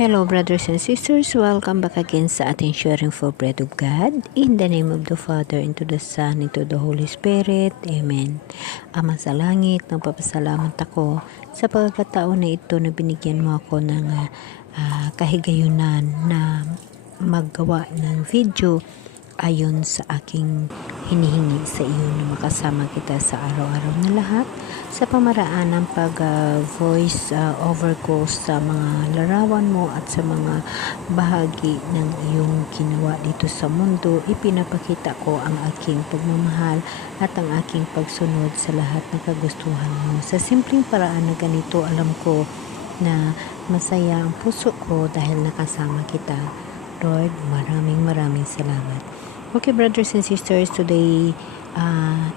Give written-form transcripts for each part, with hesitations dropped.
Hello brothers and sisters, welcome back again sa ating sharing for bread of God. In the name of the Father, and to the Son, and to the Holy Spirit. Amen. Ama sa langit, nagpapasalamat ako sa pagkakataon na ito na binigyan mo ako ng kahigayunan na maggawa ng video ayon sa aking hinihingi sa iyo na makasama kita sa araw-araw na lahat sa pamaraan ng pag-voice over ko sa mga larawan mo at sa mga bahagi ng iyong ginawa dito sa mundo. Ipinapakita ko ang aking pagmamahal at ang aking pagsunod sa lahat ng kagustuhan mo. Sa simpleng paraan na ganito, alam ko na masaya ang puso ko dahil nakasama kita. Lord, maraming salamat. Okay brothers and sisters, today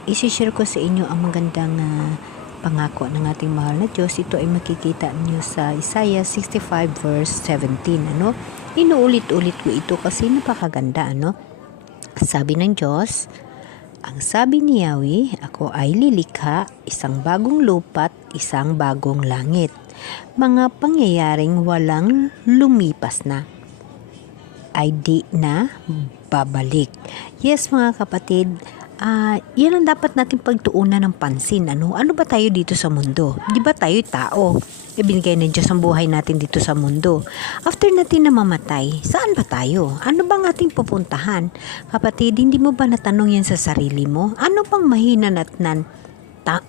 isi-share ko sa inyo ang magandang pangako ng ating mahal na Diyos. Ito ay makikita niyo sa Isaiah 65 verse 17. Inuulit-ulit ko ito kasi napakaganda. Sabi ng Diyos, ang sabi ni Yahweh, ako ay lilikha, isang bagong lupa't isang bagong langit. Mga pangyayaring walang lumipas na ay di na babalik. Yes mga kapatid, yan ang dapat natin pagtuunan ng pansin. Ano ba tayo dito sa mundo? Di ba tayo tao? Ibinigay ng Diyos ang buhay natin dito sa mundo. After natin na mamatay, saan ba tayo? Ano bang ating pupuntahan? Kapatid, hindi mo ba natanong yan sa sarili mo? Ano bang mahinanatnan?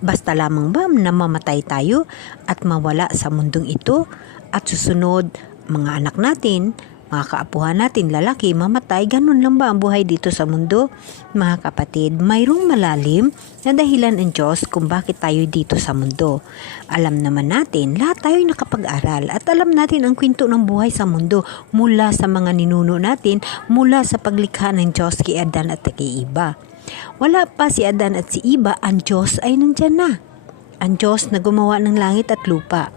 Basta lamang ba na mamatay tayo at mawala sa mundong ito at susunod mga anak natin, mga kaapuhan natin, lalaki, mamatay, ganun lang ba ang buhay dito sa mundo? Mga kapatid, mayroong malalim na dahilan ang Diyos kung bakit tayo dito sa mundo. Alam naman natin, lahat tayo nakapag-aral at alam natin ang kwento ng buhay sa mundo mula sa mga ninuno natin, mula sa paglikha ng Diyos kay Adan at kay Eva. Wala pa si Adan at si Eva, ang Diyos ay nandyan na. Ang Diyos na gumawa ng langit at lupa.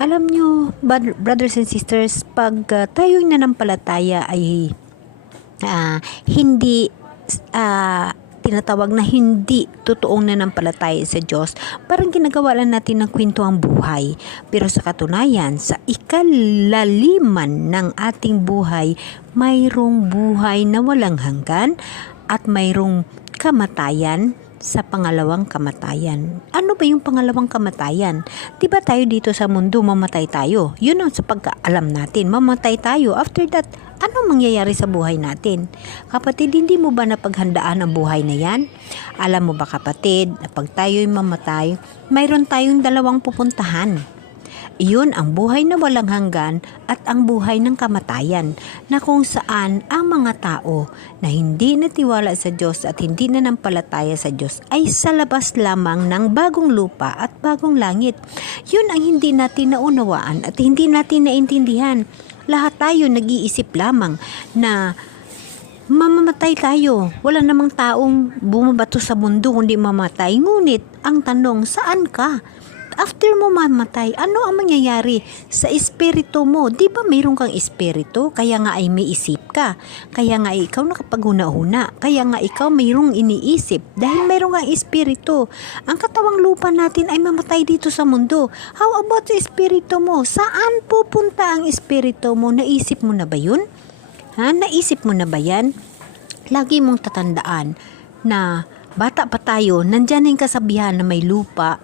Alam nyo, brothers and sisters, pag tayo'y nanampalataya ay hindi tinatawag na hindi totoong nanampalataya sa Diyos, parang ginagawa lang natin ng kwento ang buhay. Pero sa katunayan, sa ikalaliman ng ating buhay, mayroong buhay na walang hanggan at mayroong kamatayan sa pangalawang kamatayan. Ano ba yung pangalawang kamatayan? Diba tayo dito sa mundo, mamatay tayo? Yun ang sa pagkaalam natin, mamatay tayo. After that, ano mangyayari sa buhay natin? Kapatid, hindi mo ba napaghandaan ang buhay na yan? Alam mo ba kapatid, na pag tayo'y mamatay, mayroon tayong dalawang pupuntahan. Iyon ang buhay na walang hanggan at ang buhay ng kamatayan, na kung saan ang mga tao na hindi natiwala sa Diyos at hindi nanampalataya sa Diyos ay sa labas lamang ng bagong lupa at bagong langit. Yun ang hindi natin naunawaan at hindi natin naintindihan. Lahat tayo nag-iisip lamang na mamamatay tayo. Wala namang taong bumabato sa mundo kundi mamatay. Ngunit ang tanong, saan ka? After mo mamatay, ano ang mangyayari sa espiritu mo? Di ba mayroon kang espiritu? Kaya nga ay may isip ka. Kaya nga ay ikaw nakapaghuna-huna. Kaya nga ikaw mayroong iniisip. Dahil mayroon kang espiritu. Ang katawang lupa natin ay mamatay dito sa mundo. How about sa espiritu mo? Saan pupunta ang espiritu mo? Naisip mo na ba yun? Naisip mo na ba yan? Lagi mong tatandaan na bata pa tayo, nandyan yung kasabihan na may lupa,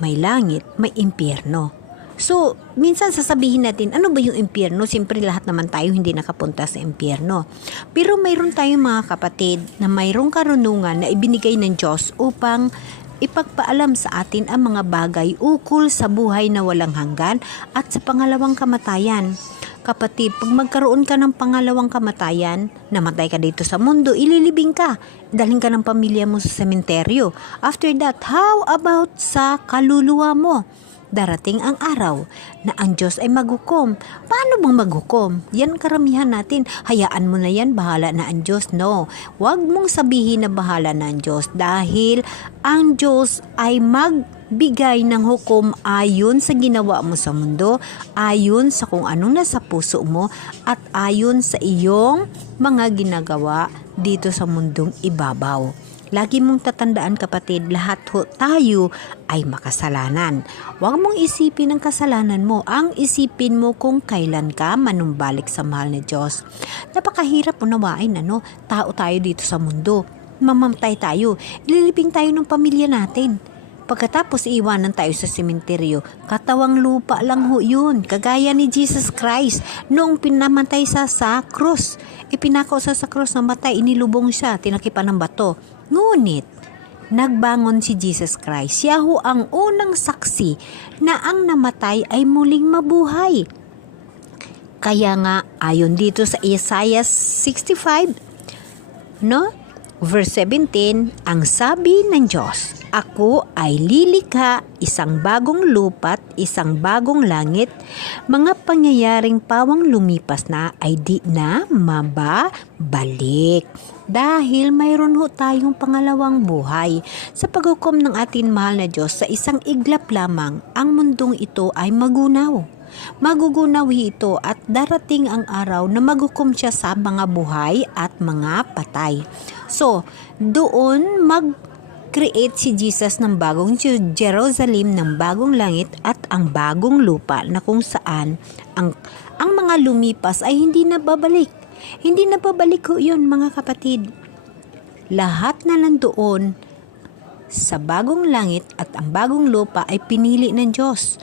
may langit, may impyerno. So, minsan sasabihin natin, ano ba yung impyerno? Siyempre lahat naman tayo hindi nakapunta sa impyerno. Pero mayroon tayong mga kapatid na mayroong karunungan na ibinigay ng Diyos upang ipagpaalam sa atin ang mga bagay ukol sa buhay na walang hanggan at sa pangalawang kamatayan. Kapatid, pag magkaroon ka ng pangalawang kamatayan, namatay ka dito sa mundo, ililibing ka. Dalhin ka ng pamilya mo sa sementeryo. After that, how about sa kaluluwa mo? Darating ang araw na ang Diyos ay maghukom. Paano bang maghukom? Yan karamihan natin. Hayaan mo na yan, bahala na ang Diyos. No, huwag mong sabihin na bahala na ang Diyos dahil ang Diyos ay magbigay ng hukom ayon sa ginawa mo sa mundo, ayon sa kung anong nasa puso mo, at ayon sa iyong mga ginagawa dito sa mundong ibabaw. Lagi mong tatandaan kapatid, lahat ho tayo ay makasalanan. Huwag mong isipin ang kasalanan mo. Ang isipin mo kung kailan ka manumbalik sa mahal na Diyos. Napakahirap unawain, tao tayo dito sa mundo. Mamamatay tayo. Ililibing tayo ng pamilya natin. Pagkatapos iiwanan tayo sa sementeryo, katawang lupa lang ho yun. Kagaya ni Jesus Christ noong pinamatay sa krus. Ipinako sa krus na matay, inilubong siya, tinakipan ng bato. Ngunit, nagbangon si Jesus Christ. Siya ho ang unang saksi na ang namatay ay muling mabuhay. Kaya nga, ayon dito sa Isaiah 65, verse 17, ang sabi ng Diyos, ako ay lilikha isang bagong lupa't isang bagong langit, mga pangyayaring pawang lumipas na ay di na mababalik. Dahil mayroon ho tayong pangalawang buhay. Sa paghukom ng ating mahal na Diyos, sa isang iglap lamang, ang mundong ito ay magunaw. Magugunaw ito at darating ang araw na maghukom siya sa mga buhay at mga patay. So, doon mag-create si Jesus ng bagong Jerusalem, ng bagong langit at ang bagong lupa na kung saan ang mga lumipas ay hindi na babalik. Hindi na babalik ho yun mga kapatid. Lahat na nandoon sa bagong langit at ang bagong lupa ay pinili ng Diyos.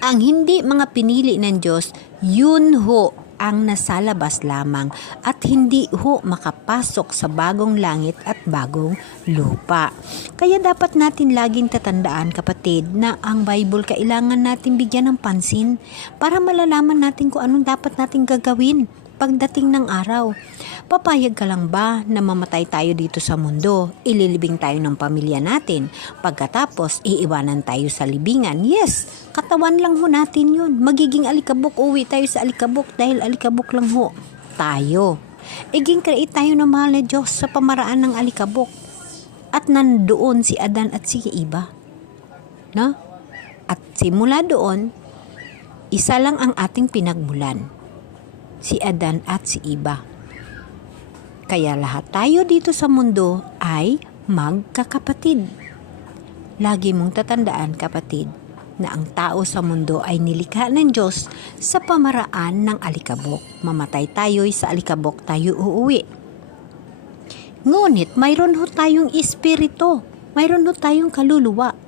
Ang hindi mga pinili ng Diyos, yun ho ang nasalabas lamang at hindi ho makapasok sa bagong langit at bagong lupa. Kaya dapat natin laging tatandaan kapatid na ang Bible kailangan natin bigyan ng pansin para malalaman natin kung anong dapat natin gagawin pagdating ng araw. Papayag ka lang ba na mamatay tayo dito sa mundo? Ililibing tayo ng pamilya natin. Pagkatapos, iiwanan tayo sa libingan. Yes, katawan lang ho natin yun. Magiging alikabok, uwi tayo sa alikabok dahil alikabok lang ho tayo. Iging create tayo ng mahal na Diyos sa pamaraan ng alikabok. At nandoon si Adan at si Eva. At simula doon, isa lang ang ating pinagmulan. Si Adan at si Eva. Kaya lahat tayo dito sa mundo ay magkakapatid. Lagi mong tatandaan kapatid na ang tao sa mundo ay nilikha ng Diyos sa pamaraan ng alikabok. Mamatay tayo sa alikabok tayo uuwi. Ngunit mayroon ho tayong espiritu. Mayroon ho tayong kaluluwa.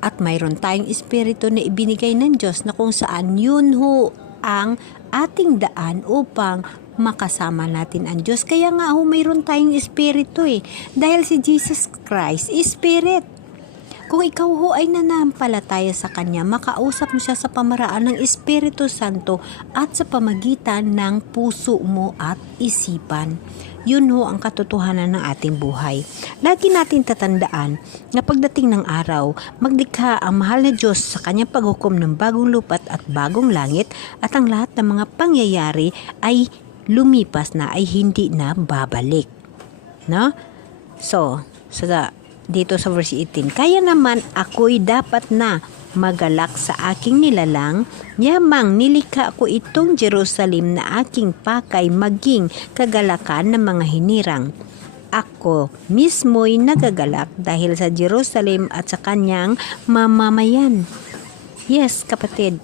At mayroon tayong espiritu na ibinigay ng Diyos na kung saan yun ho ang ating daan upang makasama natin ang Diyos. Kaya nga mayroon tayong espiritu dahil si Jesus Christ, Spirit. Kung ikaw ho ay nanampalataya sa Kanya, makausap mo siya sa pamaraan ng Espiritu Santo at sa pamagitan ng puso mo at isipan. Yun ho ang katotohanan ng ating buhay. Lagi natin tatandaan na pagdating ng araw, maglikha ang mahal na Diyos sa Kanyang paghukom ng bagong lupa't at bagong langit at ang lahat ng mga pangyayari ay lumipas na, ay hindi na babalik. So, dito sa verse 18, kaya naman ako'y dapat na magalak sa aking nilalang, yamang nilikha ko itong Jerusalem na aking pakay maging kagalakan ng mga hinirang. Ako mismo'y nagagalak dahil sa Jerusalem at sa kanyang mamamayan. Yes, kapatid,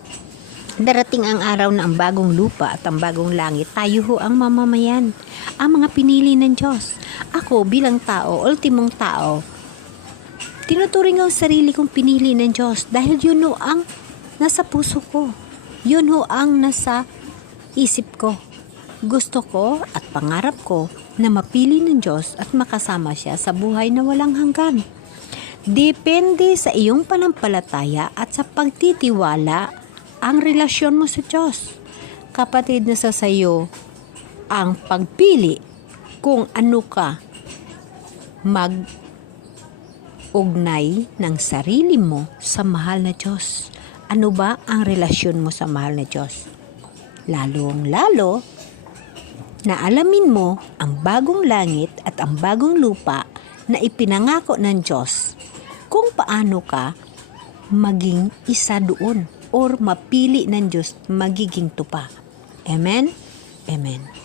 darating ang araw na ang bagong lupa at ang bagong langit, tayo ho ang mamamayan, ang mga pinili ng Diyos. Ako bilang tao, ultimong tao, tinuturing ang sarili kong pinili ng Diyos dahil yun ho ang nasa puso ko. Yun ho ang nasa isip ko. Gusto ko at pangarap ko na mapili ng Diyos at makasama siya sa buhay na walang hanggan. Depende sa iyong panampalataya at sa pagtitiwala ang relasyon mo sa Diyos. Kapatid, nasa sayo ang pagpili kung ano ka ugnay ng sarili mo sa mahal na Diyos. Ano ba ang relasyon mo sa mahal na Diyos? Lalong-lalo na alamin mo ang bagong langit at ang bagong lupa na ipinangako ng Diyos kung paano ka maging isa doon or mapili ng Diyos magiging tupa. Amen? Amen.